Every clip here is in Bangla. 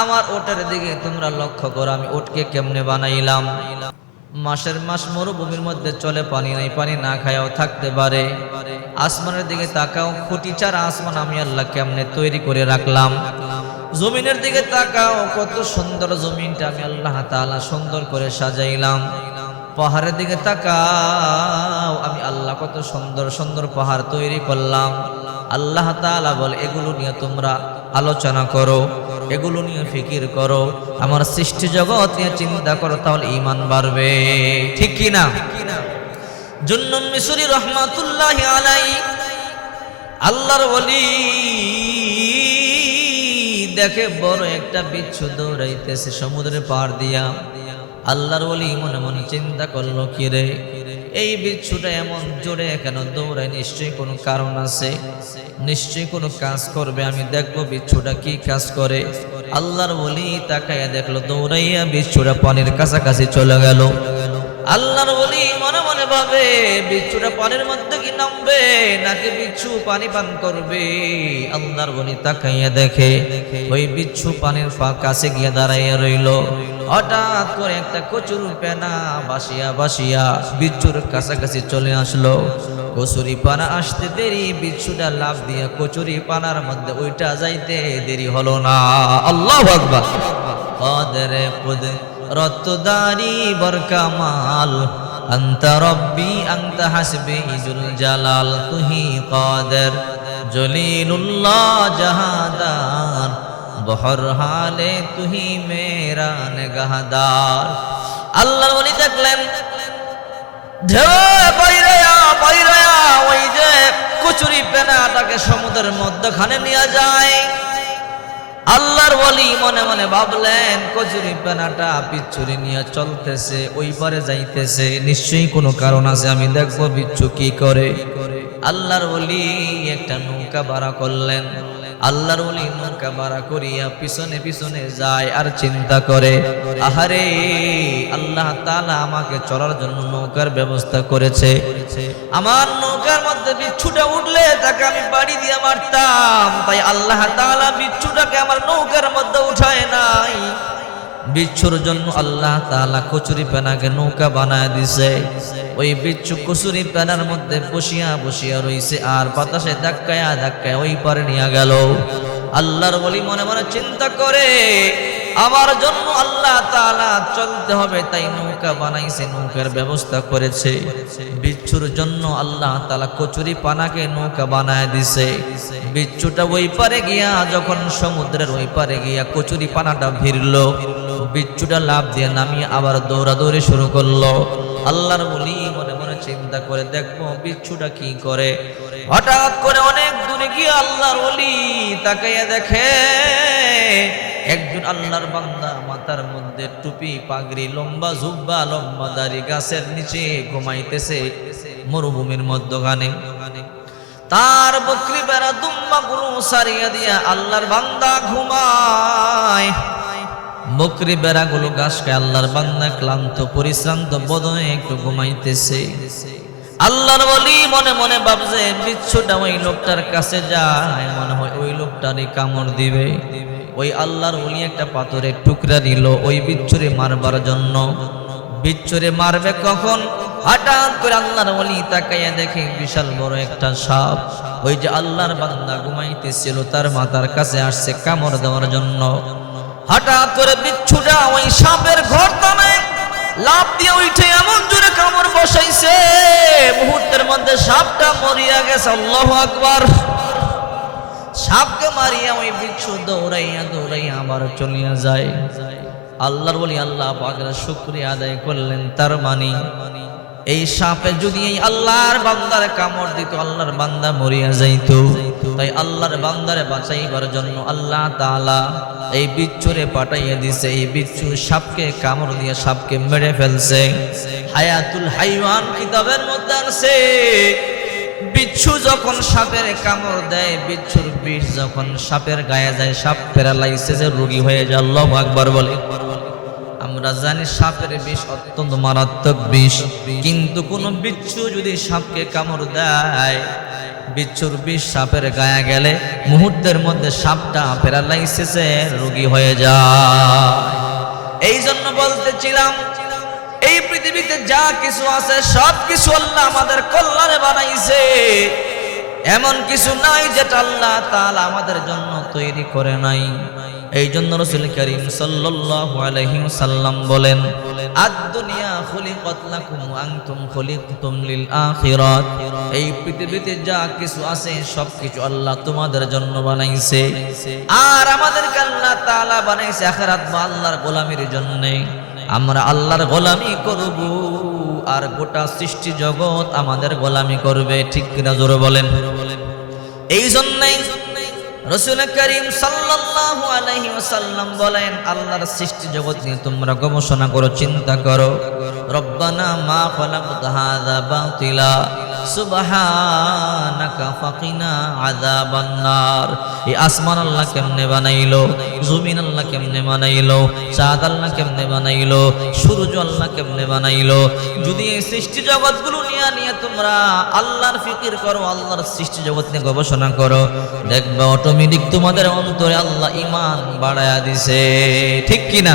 আমার ওটের দিকে তোমরা লক্ষ্য করো, আমি ওটকে কেমনে বানাইলাম? মাসের মাস মরুভূমির মধ্যে চলে, পানি নাই, পানি না খায়াও থাকতে পারে। আসমানের দিকে তাকাও, খুঁটি চারা আসমান আমি আল্লাহ কেমনে তৈরি করে রাখলাম? জমিনের দিকে তাকাও, কত সুন্দর জমিনটা আমি আল্লাহ তাআলা সুন্দর করে সাজাইলাম। পাহাড়ের দিকে তাকাও, আমি আল্লাহ কত সুন্দর সুন্দর পাহাড় তৈরি করলাম। আল্লাহ তাআলা বলে, এগুলো নিয়ে তোমরা আলোচনা করো। এগুলো নিয়ে ফিকির করো। আমার সৃষ্টি জগৎ নিয়ে চিন্তা করো, তাহলে ইমান বাড়বে। ঠিক কি না? জুন্নুন রহমাতুল্লাহ আলাই আল্লাহর বলি দেখে বড় একটা বিচ্ছু দৌড়াইতেছে সমুদ্রের পার দিয়া। আল্লাহর বলি মনে মনে চিন্তা করল, কি রে? এই বিচ্ছুটা এমন জোরে কেন দৌড়ায়? নিশ্চয়ই কোনো কারণ আছে। নিশ্চয়ই কোনো কাজ করবে। আমি দেখব বিচ্ছুটা কি কাজ করে। আল্লাহর বলি তাকাইয়া দেখল, দৌড়াইয়া বিচ্ছুটা পানির কাছাকাছি চলে গেল। আল্লাহর বলি মনে মনে ভাবে বিচ্ছুটা পানির মধ্যে কি নামবে, নাকি বিচ্ছু পানি পান করবে? আল্লাহর বলি তাকাইয়া দেখে, ওই বিচ্ছু পানির কাছে গিয়ে দাঁড়াইয়া রইল। হঠাৎ করে একটা কচুর পেনা বাসিয়া বাসিয়া বিচ্ছুর কাছাকাছি চলে আসলো। কচুরি পানা আসতে দেরি, বিচ্ছুটা লাভ দিয়ে কচুরি পানার মধ্যে ওইটা যাইতে দেরি হলো না। আল্লাহ আকবার। কাদের রত্তদারি বরকামাল أنت ربي أنت حسبي ذو الجلال তুহি قادر جليل الله جهادار বহর হালে তুহি মেরা নেগাহদার আল্লাহর বলি দেখলেন ঢেউ বাইরেয়া বাইরেয়া ওই যে কচুরি পেনাটাকে সমুদ্রের মধ্যখানে নিয়ে যায় আল্লাহর বলি মনে মনে ভাবলেন, কচুরি পেনাটা পিচ্ছুরি নিয়ে চলতেছে ওই পারে যাইতেছে, নিশ্চয়ই কোনো কারণ আছে, আমি দেখব বিচ্ছু কি করে। আল্লাহর বলি একটা নৌকা ভাড়া করলেন। আল্লাহর ওলি নৌকা ভাড়া করিয়া পিছনে পিছনে যায় আর চিন্তা করে, আহারে, আল্লাহ তালা আমাকে চলার জন্য নৌকার ব্যবস্থা করেছে। আমার নৌকার মধ্যে বিচ্ছুটা উঠলে তাকে আমি বাড়ি দিয়ে মারতাম। তাই আল্লাহ তালা বিচ্ছুটাকে আমার নৌকার মধ্যে বিচ্ছুর জন্য আল্লাহ তালা কচুরি পেনাকে নৌকা বানায় দিছে। ওই বিচ্ছু কচুরি পেনার মধ্যে বসিয়া বসিয়া রইছে আর বাতাসে ধাক্কায়া ধাক্কায় ওই পারে নিয়ে গেল। আল্লাহর বলি মনে মনে চিন্তা করে, আমার জন্য আল্লাহ তালা চলতে হবে। তাই নৌকা বানাইছে, নৌকার ব্যবস্থা করেছে। বিচ্ছুর জন্য আল্লাহ তালা কচুরি পানাকে নৌকা বানায় দিছে। বিচ্ছুটা ওই পারে গিয়া, যখন সমুদ্রের ওই পারে গিয়া কচুরি পানাটা ভিড়লো বিচ্ছুটা লাভ দিয়ে নামিয়ে আবার দৌড়াদৌড়ি শুরু করল। আল্লাহর বলি মনে মনে চিন্তা করে, দেখব বিচ্ছুটা কি করে? হঠাৎ করে অনেক দূরে গিয়ে আল্লাহর বলি তাকাইয়া দেখে, একজন আল্লাহর বান্দা মাথার মধ্যে টুপি, পাগড়ি, লম্বা জুব্বা, লম্বা দাড়ি গাছের নিচে ঘুমাইতেছে মরুভূমির মধ্যখানে। তার বকরি বেড়া দুম্বা গুরু সারিয়া দিয়া আল্লাহর বান্দা ঘুমায়। বকরি বেড়াগুলো গাছ খায় আল্লাহর বান্দা ক্লান্ত, পরিশ্রান্ত, বদনে একটু ঘুমাইতেছে। আল্লাহর বলি মনে মনে ভাবছে, বিচ্ছুটা ওই লোকটার কাছে যায়, মনে হয় ওই লোকটারই কামড় দিবে। ওই আল্লাহর উনি একটা পাথরের টুকরা নিল, ওই বিচ্ছুরে মারবার জন্য। বিচ্ছুরে মারবে কখন? হঠাৎ করে আল্লাহর ওলি তাকাইয়া দেখে বিশাল বড় একটা সাপ। ওই যে আল্লাহর বান্দা ঘুমাইতেছিল, তার মাথার কাছে আসছে কামড় দেওয়ার জন্য। হঠাৎ করে বিচ্ছুটা ওই সাপের ঘর দামে লাভ দিয়ে উঠে এমন জোরে কামড় বসাইছে। মুহূর্তের মধ্যে সাপটা মরিয়া গেছে, আল্লাহ আকবার। সাপকে মারিয়া ওই বিচ্ছু দৌড়াইয়া দৌড়াইয়া আবার চলিয়া যায়। আল্লাহর বলি, আল্লাহ পাকের শুক্রিয়া আদায় করলেন, তার মানি এই সাপে যদি এই আল্লাহর বান্দার কামড় দিত, আল্লাহর বান্দা মরিয়া যাইত। তাই আল্লাহর বান্দারে বাঁচাইবার জন্য আল্লাহ তাআলা এই বিচ্ছুরে পাঠাইয়া দিছে, এই বিচ্ছু সাপকে, কামড় দিয়ে সাপকে মেরে ফেলছে। হায়াতুল হাইওয়ান কিতাবের মধ্যে আছে বিচ্ছু যখন সাপের কামড় দেয়, বিচ্ছুর বিষ যখন সাপের গায়ে যায়, সাপ প্যারালাইসিসের রোগী হয়ে যায়, আল্লাহু আকবার বলে। আমরা জানি সাপের বিষ অত্যন্ত মারাত্মক বিষ, কিন্তু কোন বিচ্ছু যদি সাপকে কামড় দেয় বিচ্ছুর বিষ সাপের গায়ে গেলে মুহূর্তের মধ্যে সাপটা প্যারালাইসিসের রোগী হয়ে যায়। এই জন্য বলতেছিলাম, এই পৃথিবীতে যা কিছু আছে, সব কিছু আল্লাহ আমাদের কল্যাণে বানাইছে। এমন কিছু নাই যেটা আল্লাহ তাআলা আমাদের জন্য তৈরি করে নাই। এই জন্য রসুল করিম আলাইহি সাল্লাম বলেন এই পৃথিবীতে যা কিছু আছে আল্লাহ তোমাদের জন্য বানাইছে। আর আমাদেরকে আল্লাহ তাআলা বানাইছে আল্লাহর আমরা আল্লাহর গোলামি করব আর গোটা সৃষ্টি জগৎ আমাদের গোলামি করবে। ঠিক কিনা জোরে বলেন। এই জন্যই রসুল করিম সাল্লাল্লাহু আলাইহি ওয়াসাল্লাম বলেন, আল্লাহর সৃষ্টি জগৎ নিয়ে তোমরা গবেষণা করো, চিন্তা করো। রব্বানা মা খালাকতা হাযা বাতিলা। সুবহানাকা ফাকিনা আযাবান নার এই আসমান আল্লাহ কেমনে বানাইলো? জমিন আল্লাহ কেমনে বানাইলো? চাঁদ আল্লাহ কেমনে বানাইলো? সূর্য আল্লাহ কেমনে বানাইলো? যদি এই সৃষ্টি জগৎগুলো নিয়ে নিয়ে তোমরা আল্লাহর ফিকির করো, আল্লাহর সৃষ্টি জগৎ নিয়ে গবেষণা করো, দেখবে অটোমেটিক তোমাদের অন্তরে আল্লাহ ইমান বাড়ায়া দিছে। ঠিক কিনা?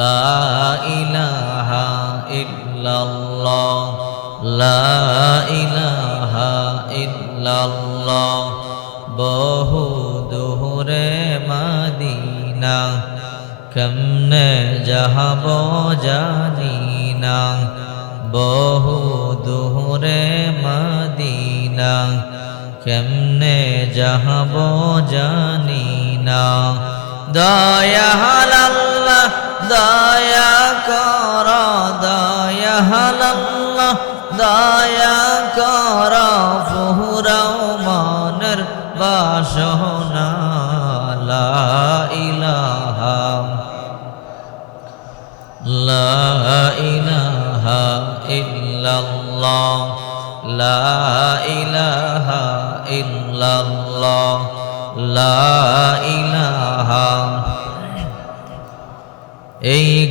লা ইলাহা ইল্লাল্লাহ, লা ইলাহা ইল্লাল্লাহ। বহু দূরে মদিনা, কেমনে যাহব জানি বহু দূরে মদিনা, কেমনে যাহব জানি না। দয়া দয়া কর, দয়া আল্লাহ দয়া কর ফুরাও মনের বাসনা, লা ইলাহা লা ইলাহা ইল্লাল্লাহ, লা ইলাহা ইল্লাল্লাহ, লা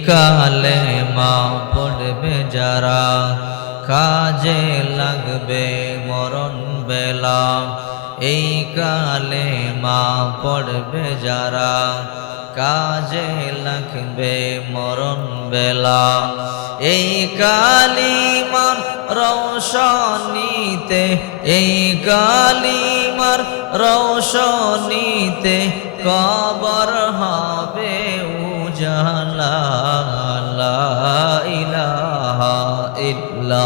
কালে মা পড়বে যারা, কাজে লাগবে মরণ বেলা। এই কালে মা পড়বে যারা, কাজে লাগবে মরণ বেলা। এই কালিমার রৌশনীতে, এই কালিমার রৌশনীতে কবর হবে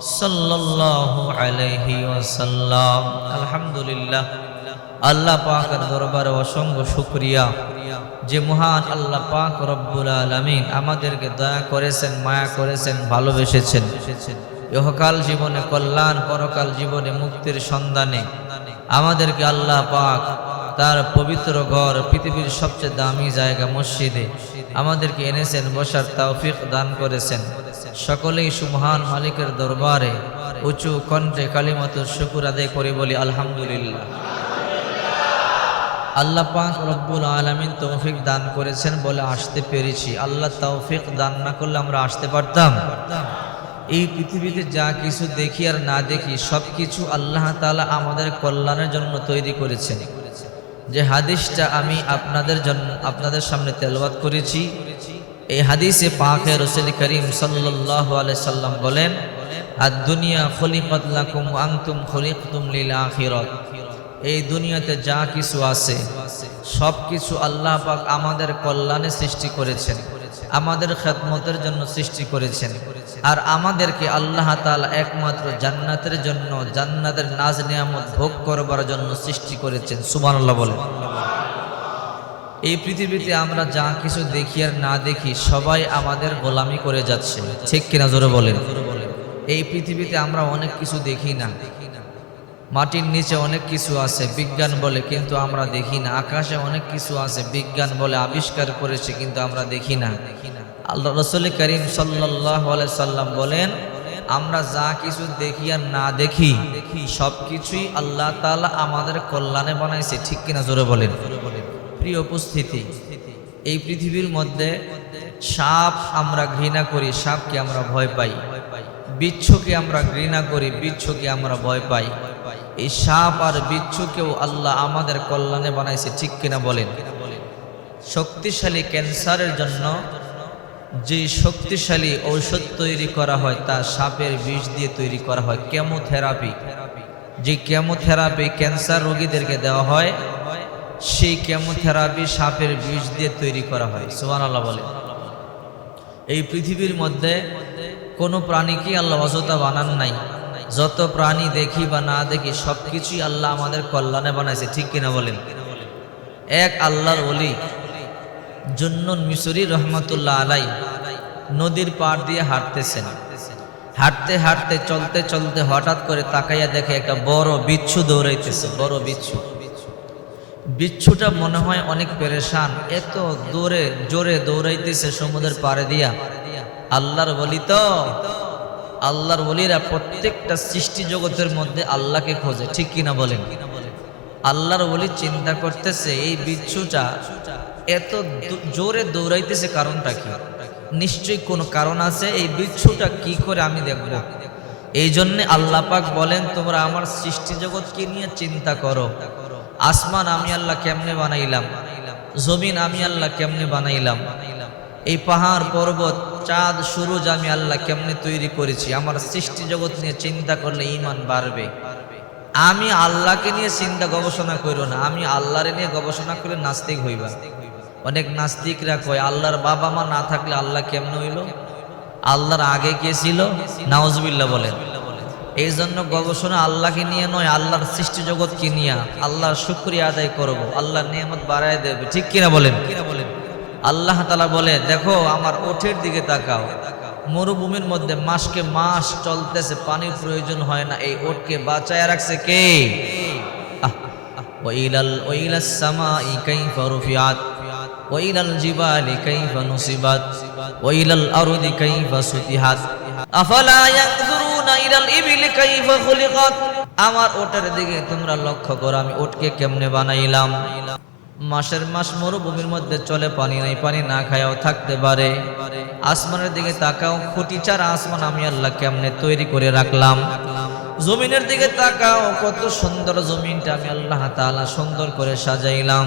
সাল্লাল্লাহু আলাইহি ওয়াসাল্লাম। আলহামদুলিল্লাহ, আল্লাহ পাকের দরবারে অসংখ্য শুকরিয়া। যে মহান আল্লাহ পাক রব্বুল আলামিন আমাদেরকে দয়া করেছেন, মায়া করেছেন, ভালোবেসেছেন। ইহকাল জীবনে কল্যাণ, পরকাল জীবনে মুক্তির সন্ধানে আমাদেরকে আল্লাহ পাক তার পবিত্র ঘর, পৃথিবীর সবচেয়ে দামি জায়গা মসজিদে আমাদেরকে এনেছেন, বসার তৌফিক দান করেছেন। সকলেই সুমহান মালিকের দরবারে উঁচু কণ্ঠে কালিমাতুর শুকুর আদায় করে বলি, আলহামদুলিল্লাহ। আল্লাহ পাক রব্বুল আলমিন তৌফিক দান করেছেন বলে আসতে পেরেছি। আল্লাহ তৌফিক দান না করলে আমরা আসতে পারতাম। এই পৃথিবীতে যা কিছু দেখি আর না দেখি সব কিছু আল্লাহ তাআলা আমাদের কল্যাণের জন্য তৈরি করেছেন। যে হাদিসটা আমি আপনাদের জন্য, আপনাদের সামনে তেলবাদ করেছি এই হাদিসে পাকে রসুল করিম সাল্লাম বলেন আর দুনিয়া খলিকাত লাকুম ওয়া আনতুম খলিকতুম লিল আখিরাত। এই দুনিয়াতে যা কিছু আছে, সব কিছু আল্লাহ পাক আমাদের কল্যাণে সৃষ্টি করেছেন, আমাদের খেদমতের জন্য সৃষ্টি করেছেন। আর আমাদেরকে আল্লাহ তাআলা একমাত্র জান্নাতের জন্য, জান্নাতের নাজ নিয়ামত ভোগ করবার জন্য সৃষ্টি করেছেন। সুবহানাল্লাহ বলেন। এই পৃথিবীতে আমরা যা কিছু দেখি আর না দেখি, সবাই আমাদের গোলামি করে যাচ্ছে। ঠিক কিনা জোরে বলেন? এই পৃথিবীতে আমরা অনেক কিছু দেখি না। মাটির নিচে অনেক কিছু আছে, বিজ্ঞান বলে, কিন্তু আমরা দেখি না। আকাশে অনেক কিছু আছে, বিজ্ঞান বলে আবিষ্কার করেছে, কিন্তু আমরা দেখি না। আল্লাহ রসুল করিম সাল্লাহ সাল্লাম বলেন, আমরা যা কিছু দেখি আর না দেখি সব কিছুই আল্লাহ তাআলা আমাদের কল্যাণে বানাইছে। ঠিক কিনা জোরে বলেন? প্রিয় উপস্থিতি, এই পৃথিবীর মধ্যে সাপ আমরা ঘৃণা করি, সাপকে আমরা ভয় পাই। বিচ্ছুকে আমরা ঘৃণা করি, বিচ্ছুকে আমরা ভয় পাই। এই সাপ আর বিচ্ছুকেও আল্লাহ আমাদের কল্যাণে বানাইছে, ঠিক কিনা বলেন? শক্তিশালী ক্যান্সারের জন্য যে শক্তিশালী ঔষধ তৈরি করা হয়, তা সাপের বিষ দিয়ে তৈরি করা হয়। কেমোথেরাপি। যে কেমোথেরাপি ক্যান্সার রোগীদেরকে দেওয়া হয় সেই কেমোথেরাপি সাপের বিষ দিয়ে তৈরি করা হয়। সুবান আল্লাহ বলে। এই পৃথিবীর মধ্যে কোনো প্রাণীকে আল্লাহ অযথা বানান নাই। যত প্রাণী দেখি বা না দেখি সব কিছুই আল্লাহ আমাদের কল্যাণে বানাইছে, ঠিক কিনা বলেন? এক আল্লাহর অলি জন্নুন মিশরি রহমতুল্লাহ আলাই, নদীর পাড় দিয়ে হাঁটতেছেন। হাঁটতে হাঁটতে, চলতে চলতে হঠাৎ করে তাকাইয়া দেখে একটা বড় বিচ্ছু দৌড়াইতেছে, বড় বিচ্ছু। বিচ্ছুটা মনে হয় অনেক পেরেশান। এত দৌড়ে জোরে দৌড়াইতেছে সমুদ্রের পাড়ে দিয়া। আল্লাহর বলি তো। আল্লাহর বলিরা প্রত্যেকটা সৃষ্টি জগতের মধ্যে আল্লাহকে খোঁজে। ঠিক কিনা বলেন? আল্লাহর বলি চিন্তা করতেছে, এই বিচ্ছুটা এত জোরে দৌড়াইতেছে কারণটা কি? নিশ্চয়ই কোনো কারণ আছে, এই বিচ্ছুটা কি করে আমি দেখব? এই জন্যে আল্লাহ পাক বলেন, তোমরা আমার সৃষ্টি জগৎকে নিয়ে চিন্তা করো। আসমান আমি আল্লাহ কেমনে বানাইলাম? জমিন আমি আল্লাহ কেমনে বানাইলাম? এই পাহাড় পর্বত, চাঁদ, সুরুজ আমি আল্লাহ কেমনে তৈরি করেছি? আমার সৃষ্টি জগৎ নিয়ে চিন্তা করলে ইমান বাড়বে। আমি আল্লাহকে নিয়ে চিন্তা গবেষণা করো না। আমি আল্লাহরে নিয়ে গবেষণা করে নাস্তিক হইবা। অনেক নাস্তিকরা কয়, আল্লাহর বাবা মা না থাকলে আল্লাহ কেমনে হইল? আল্লাহর আগে কে ছিল? নাওজবিল্লা বলেন। এই জন্য গবেষণা আল্লাহকে নিয়ে নয়, আল্লাহর সৃষ্টি জগৎকে নিয়ে। আল্লাহর শুক্রিয়া আদায় করব। আল্লাহর নিয়ামত বাড়ায় দেবে। ঠিক কিনা বলেন? কিনা বলেন আল্লাহ তালা বলে, দেখো, আমার ওঠের দিকে তাকাও। মরুভূমির মধ্যে মাসকে মাস চলতেছে, পানির প্রয়োজন হয় না। এই ওটকে বাঁচায় রাখছে কে? ওয়াইলাল ওয়াইলাস সামাই কাইফা রুফিআত ওয়াইলাল জিবালি কাইফা নুসিবাত ওয়াইলাল আরদি কাইফা সুতিহাত। আফালা ইয়ানজুরুনা আমার ওটের দিকে তোমরা লক্ষ্য করো, আমি ওটকে কেমনে বানাইলাম? মাসের মাস মরুভূমির মধ্যে চলে, পানি নাই, পানি না খায়াও থাকতে পারে। আসমানের দিকে তাকাও, খুঁটি চার আসমান আমি আল্লাহ কেমনে তৈরি করে রাখলাম? জমিনের দিকে তাকাও, কত সুন্দর জমিনটা আমি আল্লাহ তাআলা সুন্দর করে সাজাইলাম।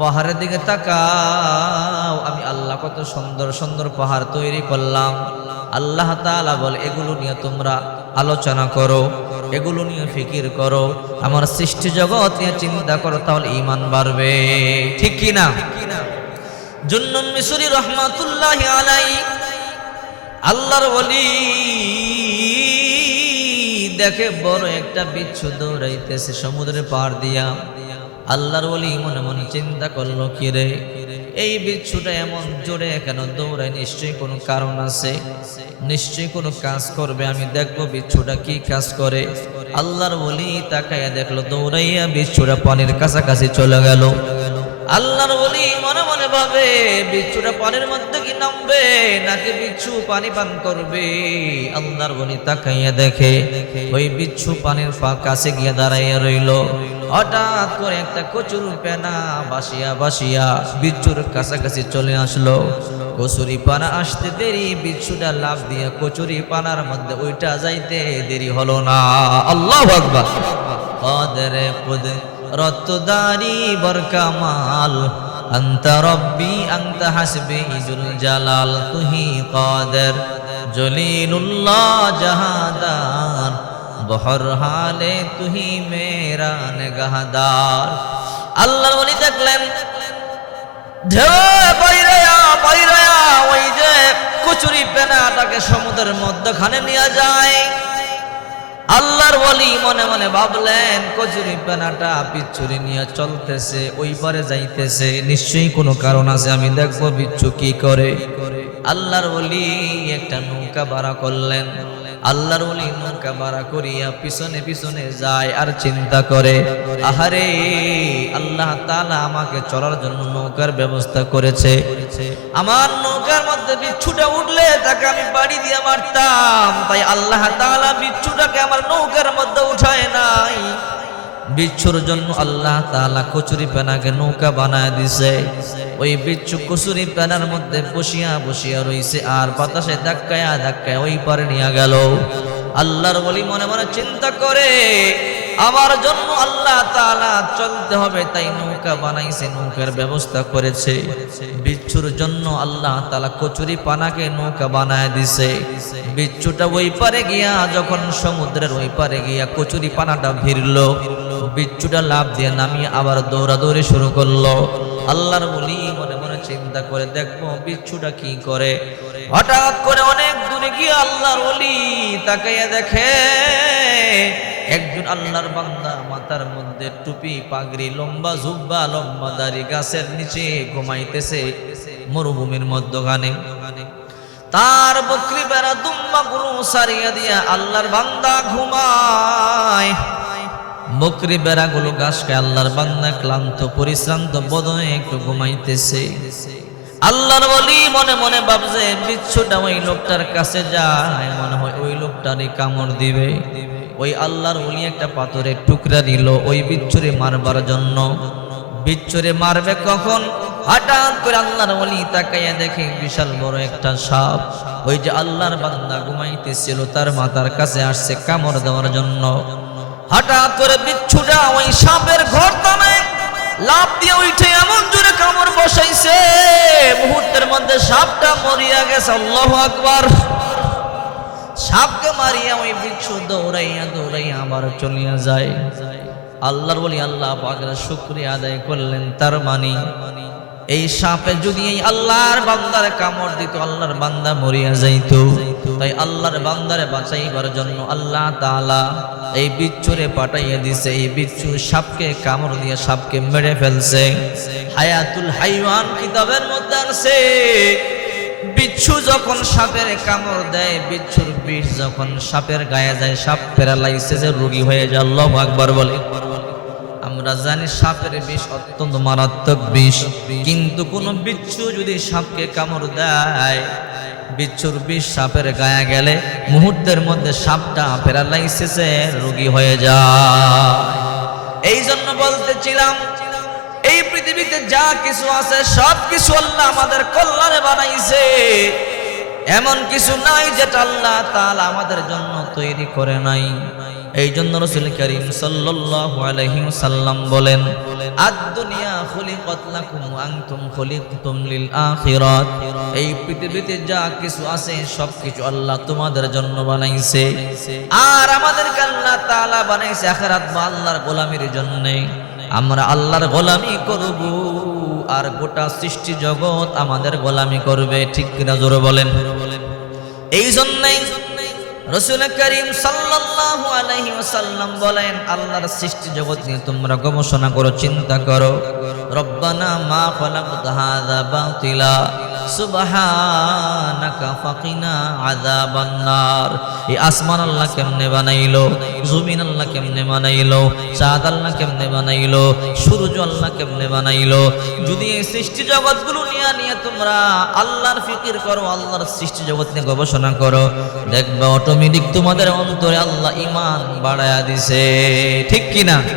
পাহাড়ের দিকে তাকাও, আমি আল্লাহ কত সুন্দর সুন্দর পাহাড় তৈরি করলাম। আল্লাহ তাআলা বলে, এগুলো নিয়ে তোমরা আলোচনা করো, এগুলো নিয়ে ফিকির করো, আমার সৃষ্টি জগৎ নিয়ে চিন্তা করো, তাহলে ইমান বাড়বে। ঠিক কি না? জুন্নুন মিশরি রহমাতুল্লাহ আলাই, আল্লাহর ওলি দেখে বড় একটা বিচ্ছু দৌড়াইতেছে সমুদ্রের পার দিয়া। আল্লাহর ওলি মনে মনে চিন্তা করল, কি রে? এই বিচ্ছুটা এমন জোরে কেন দৌড়ায়? নিশ্চয়ই কোনো কারণ আছে। নিশ্চয়ই কোনো কাজ করবে। আমি দেখব বিচ্ছুটা কি কাজ করে। আল্লাহর বলি তাকাইয়া দেখল, দৌড়াইয়া বিচ্ছুটা পানির কাছাকাছি চলে গেল। আল্লাহর বলি মনে মনে ভাবে, বিচ্ছুটা পানির মধ্যে কি নামবে, নাকি বিচ্ছু পানি পান করবে? আল্লাহর বলি তাকাইয়া দেখে, ওই বিচ্ছু পানির কাছে গিয়ে দাঁড়াইয়া রইল। হঠাৎ করে একটা কচুর পেনা বাসিয়া বাসিয়া বিচ্ছুর কাছাকাছি চলে আসলো। কচুরি পানা আসতে দেরি, বিচ্ছুটা লাভ দিয়ে কচুরি পানার মধ্যে ওইটা যাইতে দেরি হলো না। আল্লাহ আকবার। কদরে قدرتداري بركمال أنت ربي أنت حسبي ذو الجلال তুহি قادر جليل الله جهادار বহর হালে তুহি মেরা নেগাহদার আল্লাহর বলি দেখলেন ঢেউ বাইরেয়া বাইরেয়া ওই যে কচুরি পেনাটাকে সমুদ্রের মধ্যখানে নিয়ে যায় আল্লাহর বলি মনে মনে ভাবলেন, কচুরি পেনাটা পিচ্ছুরি নিয়ে চলতেছে ওই পারে যাইতেছে। নিশ্চয়ই কোনো কারণ আছে, আমি দেখব বিচ্ছু কি করে। আল্লাহর বলি একটা নৌকা ভাড়া করলেন। আল্লাহর ওলি নৌকা করিয়া পিছনে পিছনে যায় আর চিন্তা করে, আহারে, আল্লাহ তালা আমাকে চলার জন্য নৌকার ব্যবস্থা করেছে। আমার নৌকার মধ্যে বিচ্ছুটা উঠলে তাকে আমি বাড়ি দিয়ে মারতাম। তাই আল্লাহ তালা বিচ্ছুটাকে আমার নৌকার মধ্যে উঠায় নাই। বিচ্ছুর জন্য আল্লাহ তালা কচুরি পেনাকে নৌকা বানায় দিছে। ওই বিচ্ছু কচুরি পেনার মধ্যে বসিয়া বসিয়া রইছে আর বাতাসে ধাক্কায়া ধাক্কায় ওই পারে নিয়ে গেল। আল্লাহর বলি মনে মনে চিন্তা করে, আমার জন্য আল্লাহ তালা চলতে হবে, তাই নৌকা বানাইছে, নৌকার ব্যবস্থা করেছে। বিচ্ছুর জন্য আল্লাহ তালা কচুরি পানাকে নৌকা বানায় দিছে। বিচ্ছুটা ওই পারে গিয়া, যখন সমুদ্রের ওই পারে গিয়া কচুরি পানাটা ভিড়লো বিচ্ছুটা লাভ দিয়ে নামিয়ে আবার দৌড়াদৌড়ি শুরু করল। আল্লাহর বলি মনে মনে চিন্তা করে, দেখব বিচ্ছুটা কি করে? হঠাৎ করে অনেক দূরে গিয়ে আল্লাহর বলি তাকাইয়া দেখে, একজন আল্লাহর বান্দা মাথার মধ্যে টুপি, পাগড়ি, লম্বা জুব্বা, লম্বা দাড়ি গাছের নিচে ঘুমাইতেছে মরুভূমির মধ্যখানে। তার বকরি বেড়া দুম্বা গুরু সারিয়া দিয়া আল্লাহর বান্দা ঘুমায়। বকরি বেড়াগুলো গাছ খায় আল্লাহর বান্দা ক্লান্ত, পরিশ্রান্ত, বদনে একটু ঘুমাইতেছে। আল্লাহর বলি মনে মনে ভাবছে, বিচ্ছুটা ওই লোকটার কাছে যায়, মনে হয় ওই লোকটারই কামড় দিবে। ওই আল্লাহর ওলি একটা পাথরের টুকরা নিল, ওই বিচ্ছুরে মারবার জন্য। বিচ্ছুরে মারবে কখন? হঠাৎ করে আল্লাহর বলি তাকাইয়া দেখে বিশাল বড় একটা সাপ। ওই যে আল্লাহর বান্দা ঘুমাইতেছিল, তার মাথার কাছে আসছে কামড় দেওয়ার জন্য। হঠাৎ করে বিচ্ছুটা ওই সাপের ঘর টানে লাভ দিয়ে উঠে এমন জোরে কামড় বসাইছে। মুহূর্তের মধ্যে সাপটা মরিয়া গেছে, আল্লাহ আকবার। সাপকে মারিয়া ওই বিচ্ছু দৌড়াইয়া দৌড়াইয়া আবার চলিয়া যায়। আল্লাহর বলি, আল্লাহ পাকের শুক্রিয়া আদায় করলেন, তার মানে এই সাপে যদি এই আল্লাহর বান্দার কামড় দিত, আল্লাহর বান্দা মরিয়া যাইত। তাই আল্লাহর বান্দারে বাঁচাইবার জন্য আল্লাহ তাআলা এই বিচ্ছুরে পাঠাইয়া দিছে। এই বিচ্ছু সাপকে কামড় দিয়ে সাপকে মেরে ফেলছে। হায়াতুল হাইওয়ান কিতাবের মধ্যে আছে, বিচ্ছু যখন সাপের কামড় দেয়, বিচ্ছুর বিষ যখন সাপের গায়ে যায়, সাপ প্যারালাইসিসের রোগী হয়ে যায়। আল্লাহ আকবার বলে। আমরা জানি সাপের বিষ অত্যন্ত মারাত্মক বিষ। কিন্তু কোন বিচ্ছু যদি সাপকে কামড় দেয়, বিচ্ছুর বিষ সাপের গায়ে গেলে মুহূর্তের মধ্যে সাপটা প্যারালাইসিসের রোগী হয়ে যায়। এই জন্য বলতেছিলাম, এই পৃথিবীতে যা কিছু আছে, সব কিছু আল্লাহ আমাদের কল্যাণে বানাইছে। এমন কিছু নাই যেটা আল্লাহ তাআলা আমাদের জন্য তৈরি করে নাই। এই জন্য রসুল করিম সাল্লাল্লাহু আলাইহি সাল্লাম বলেন, আদ দুনিয়া খুলিকাত লাকুম আনতুম খুলিকতুম লিল আখিরাত। এই পৃথিবীতে যা কিছু আছে সব কিছু আল্লাহ তোমাদের জন্য বানাইছে। আর আমাদেরকে আল্লাহ তাআলা বানাইছে আখিরাত বা আল্লাহর গোলামির জন্য। আমরা আল্লাহর গোলামি করব আর গোটা সৃষ্টি জগৎ আমাদের গোলামি করবে। ঠিক কিনা জোরে বলেন। এই জন্যই রসুল করিম সাল্লাল্লাহু আলাইহি ওয়াসাল্লাম বলেন, আল্লাহর সৃষ্টি জগৎ নিয়ে তোমরা গবেষণা করো, চিন্তা করো। রব্বানা মা খালাকতা হাযা বাতিলা। আসমান আল্লাহ কেমনে বানাইলো? জমিন আল্লাহ কেমনে বানাইলো? আল্লাহ কেমনে বানাইলো? আল্লাহ কেমনে বানাইলো? যদি সৃষ্টি জগৎগুলো নিয়ে নিয়ে তোমরা আল্লাহর ফিকির করো, আল্লাহর সৃষ্টি জগৎ নিয়ে গবেষণা করো, দেখবে অটোমেটিক তোমাদের অন্তরে আল্লাহ ইমান বাড়ায়া দিছে। ঠিক কিনা?